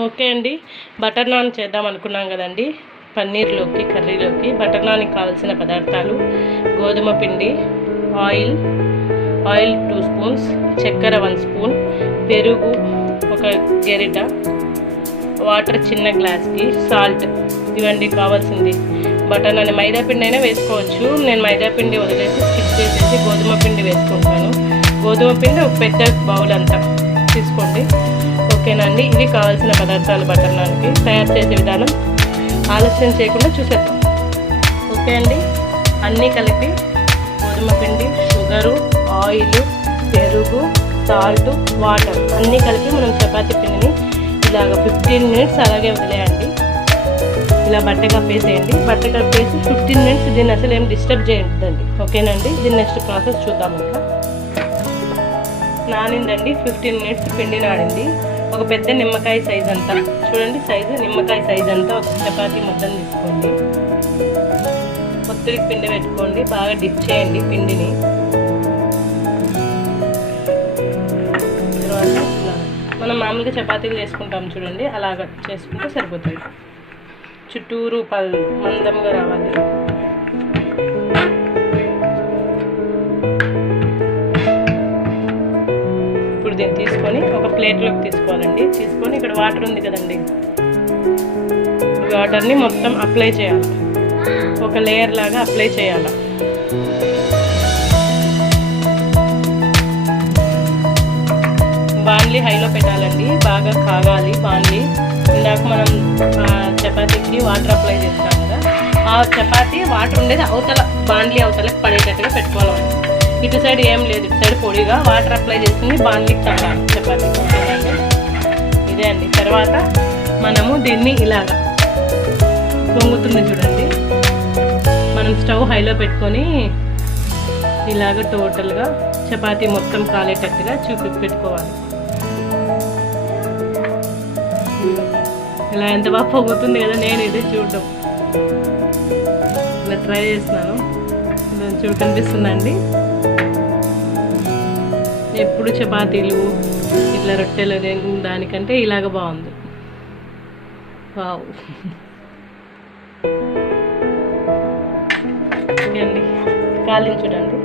Okay అండి, butter non చేద్దాం అనుకున్నాం కదండి. పన్నీర్లోకి కర్రీలోకి బటర్ నాన్కి కావాల్సిన పదార్థాలు: గోధుమ పిండి, ఆయిల్ 2 స్పూన్స్, చక్కెర 1 స్పూన్, పెరుగు 1 గరిట, వాటర్ చిన్న గ్లాస్కి, సాల్ట్. ఇవన్నీ కావాల్సింది. బటర్ నాన్ మైదా పిండి అయినా వేసుకోవచ్చు. నేను మైదా పిండి వదిలేసి స్కిప్ చేసేసి గోధుమ పిండి వేసుకుంటాను. గోధుమ పిండి ఒక పెద్ద బౌల్ అంతా తీసుకోండి. ఓకేనండి, ఇవి కావాల్సిన పదార్థాలు బటర్ నాన్కి. తయారు చేసే విధానం ఆలస్యం చేయకుండా చూసేద్దాం. ఓకే అండి, అన్నీ కలిపి గోధుమ పిండి, షుగరు, ఆయిల్, పెరుగు, సాల్ట్, వాటర్ అన్నీ కలిపి మనం చపాతీ పిండిని ఇలాగ 15 మినిట్స్ అలాగే వదిలేయండి. ఇలా బట్ట కప్పేసేయండి. బట్ట కప్పేసి 15 మినిట్స్ దీన్ని అసలు ఏం డిస్టర్బ్ చేయొద్దండి. ఓకేనండి, దీని నెక్స్ట్ ప్రాసెస్ చూద్దాం. ఇంకా నానిందండి, 15 మినిట్స్ పిండి నాడింది. ఒక పెద్ద నిమ్మకాయ సైజ్ అంతా, చూడండి సైజు, నిమ్మకాయ సైజ్ అంతా ఒక చపాతీ ముద్దను తీసుకోండి. ఒత్తిడికి పిండి పెట్టుకోండి, బాగా డిప్ చేయండి పిండిని. తర్వాత మనం మామూలుగా చపాతీలు చేసుకుంటాం చూడండి, అలాగ చేసుకుంటే సరిపోతుంది. చుట్టూరు మందంగా రావాలి. ఇప్పుడు దీన్ని తీసుకొని ఒక ప్లేట్లోకి తీసుకోవాలండి. తీసుకొని ఇక్కడ వాటర్ ఉంది కదండి, ఈ వాటర్ని మొత్తం అప్లై చేయాలి. ఒక లేయర్ లాగా అప్లై చేయాలి. బాండ్లీ హైలో పెట్టాలండి, బాగా కాగాలి బాండ్లీ. ఇందాక మనం చపాతీకి వాటర్ అప్లై చేస్తాం కదా, ఆ చపాతీ వాటర్ ఉండేది అవతల బాండ్లీ అవతలకి పడేటట్టుగా పెట్టుకోవాలి. ఇటు సైడ్ ఏం లేదు, ఇటు సైడ్ పొడిగా వాటర్ అప్లై చేస్తుంది, బాండ్లీకి తగ్గాలి చపాతీ. ఇదే అండి. తర్వాత మనము దీన్ని ఇలాగా పొంగుతుంది చూడండి, మనం స్టవ్ హైలో పెట్టుకొని ఇలాగ టోటల్గా చపాతీ మొత్తం కాలేటట్టుగా పెట్టుకోవాలి. ఇలా ఎంత బాగా పొంగుతుంది కదా, నేను ఇది చూడడం ఇలా ట్రై చేస్తున్నాను. చూడ కనిపిస్తుందండి. ఎప్పుడు చపాతీలు ఇట్లా రొట్టెలు దానికంటే ఇలాగ బాగుంది. వావ్, అండి కాలిని చూడండి.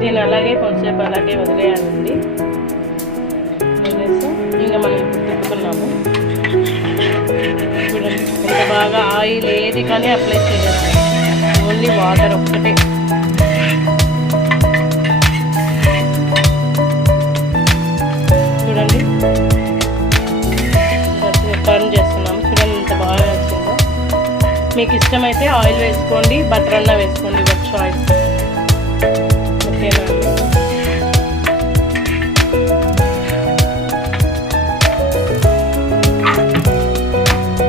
దీన్ని అలాగే కొంచెంసేపు అలాగే వదిలేయాలండి. వదిలేసి ఇంకా మనం ఇప్పుడు తిప్పుకున్నాము చూడండి. ఎంత బాగా ఆయిల్ ఏది కానీ అప్లై చేయలేదు, ఓన్లీ వాటర్ ఒక్కటే. చూడండి టర్న్ చేస్తున్నాము. చూడండి ఎంత బాగా వచ్చిందో. మీకు ఇష్టమైతే ఆయిల్ వేసుకోండి, బటర్ అన్నా వేసుకోండి, వర్క్ చాయిస్. ఓకేనా అండి.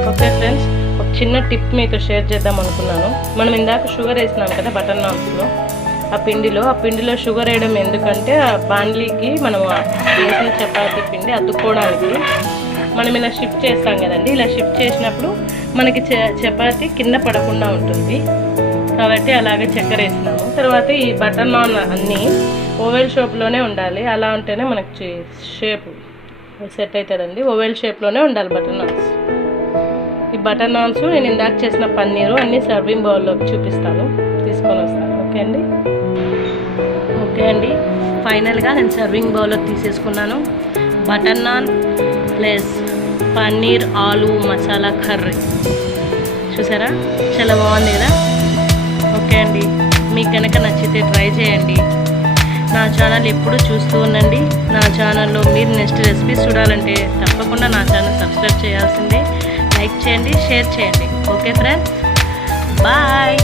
ఓకే ఫ్రెండ్స్, ఒక చిన్న టిప్ మీతో షేర్ చేద్దాం అనుకున్నాను. మనం ఇందాక షుగర్ వేసినాం కదా బటర్ నాన్స్లో, ఆ పిండిలో షుగర్ వేయడం ఎందుకంటే ఆ బాండ్లీకి మనం వేసిన చపాతీ పిండి అతుక్కోవడానికి. మనం ఇలా షిఫ్ట్ చేస్తాం కదండి, ఇలా షిఫ్ట్ చేసినప్పుడు మనకి చపాతీ కింద పడకుండా ఉంటుంది కాబట్టి అలాగే చక్కెర వేసినాము. తర్వాత ఈ బటర్ నాన్ అన్నీ ఓవెల్ షేప్లోనే ఉండాలి, అలా ఉంటేనే మనకి షేప్ సెట్ అవుతుందండి. ఓవెల్ షేప్లోనే ఉండాలి బటర్ నాన్స్. ఈ బటర్ నాన్స్ నేను ఇందాక చేసిన పన్నీరు అన్నీ సర్వింగ్ బౌల్లోకి చూపిస్తాను, తీసుకొని వస్తాను. ఓకే అండి. ఓకే అండి, ఫైనల్గా నేను సర్వింగ్ బౌల్లోకి తీసేసుకున్నాను. బటర్ నాన్ ప్లస్ పన్నీర్ ఆలు మసాలా కర్రీ. చూసారా, చాలా బాగుంది కదా. ఓకే అండి, మీకు కనుక నచ్చితే ట్రై చేయండి. నా ఛానల్ ఎప్పుడు చూస్తూ ఉండండి. నా ఛానల్లో మీరు నెక్స్ట్ రెసిపీస్ చూడాలంటే తప్పకుండా నా ఛానల్ సబ్స్క్రైబ్ చేయాల్సిందే. లైక్ చేయండి, షేర్ చేయండి. Okay friends, bye.